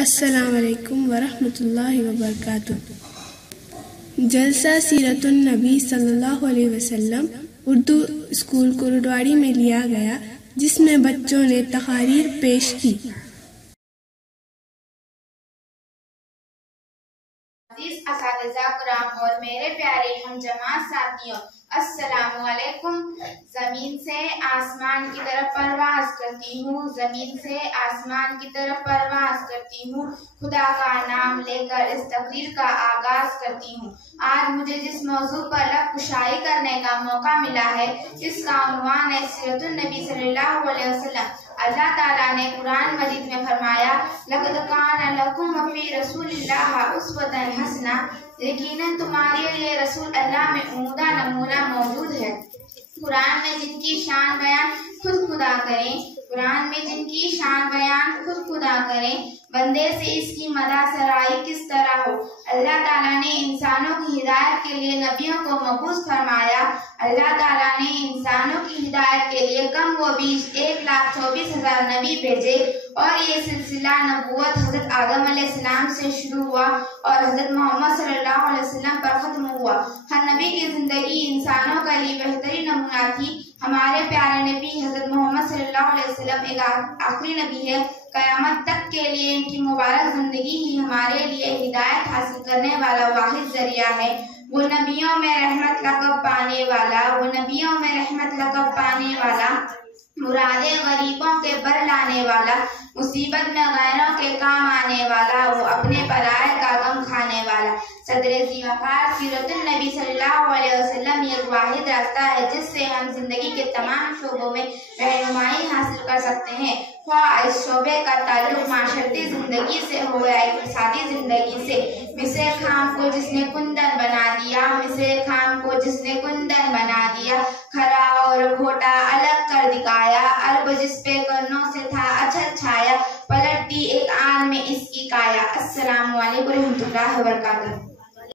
السلام علیکم ورحمۃ اللہ وبرکاتہ۔ جلسہ سیرت النبی صلی اللہ علیہ وسلم اردو اسکول کورڈواڑی میں لیا گیا، جس میں بچوں نے تقاریر پیش کی۔ عزیز اساتذہ کرام اور میرے پیارے ہم جماعت ساتھیوں، السلام علیکم۔ زمین سے آسمان کی طرف پرواز کرتی ہوں، زمین سے آسمان کی طرف پرواز کرتی ہوں، خدا کا نام لے کر اس تقریر کا آغاز کرتی ہوں۔ آج مجھے جس موضوع پر لب کشائی کرنے کا موقع ملا ہے، اس کا عنوان ہے سیرت النبی صلی اللہ علیہ وسلم۔ اللہ تعالیٰ نے قرآن مجید میں فرمایا، لَقَدْ كَانَ لَكُمْ فِي رَسُولِ اللَّهِ أُسْوَةٌ حَسَنَةٌ، یقیناً تمہارے لیے رسول اللہ میں عمدہ نمونہ موجود ہے۔ قرآن میں جن کی شان بیان خود خدا کریں، قرآن میں جن کی شان بیان خود خدا کریں، بندے سے اس کی مدح سرائی کس طرح ہو۔ اللہ تعالیٰ نے انسانوں کی ہدایت کے لیے نبیوں کو مبعوث فرمایا۔ اللہ تعالیٰ نے انسانوں کی ہدایت کے لیے کم و بیش 1,24,000 نبی بھیجے، اور یہ سلسلہ نبوت حضرت آدم علیہ السلام سے شروع ہوا اور حضرت محمد صلی اللہ علیہ وسلم پر ختم ہوا۔ ہر نبی کی زندگی انسانوں کے لیے بہترین نمونہ تھی۔ ہمارے پیارے نبی حضرت محمد صلی اللہ علیہ وسلم ایک آخری نبی ہے۔ قیامت تک کے لیے ان کی مبارک زندگی ہی ہمارے لیے ہدایت حاصل کرنے والا واحد ذریعہ ہے۔ وہ نبیوں میں رحمت لقب پانے والا، وہ نبیوں میں رحمت لقب پانے والا، مرادیں غریبوں کے بر لانے والا، مصیبت میں غیروں کے کام آنے والا، وہ اپنے پرائے کا غم کھانے والا۔ صدر ذی وقار سیرت النبی صلی اللہ علیہ وسلم یہ واحد راستہ ہے جس سے ہم زندگی کے تمام شعبوں میں رہنمائی حاصل کر سکتے ہیں، خواہ اس شعبے کا تعلق معاشرتی زندگی سے ہو یا اقتصادی زندگی سے۔ مصر خام کو جس نے کندن بنا دیا، مصر خام کو جس نے کندن بنا دیا، کھرا اور کھوٹا الگ کر دکھایا، عرب جس پہ کرنوں سے تھا اچھل چھایا، پلٹ دی ایک آن میں اس کی کایا۔ السلام علیکم ورحمۃ اللہ وبرکاتہ۔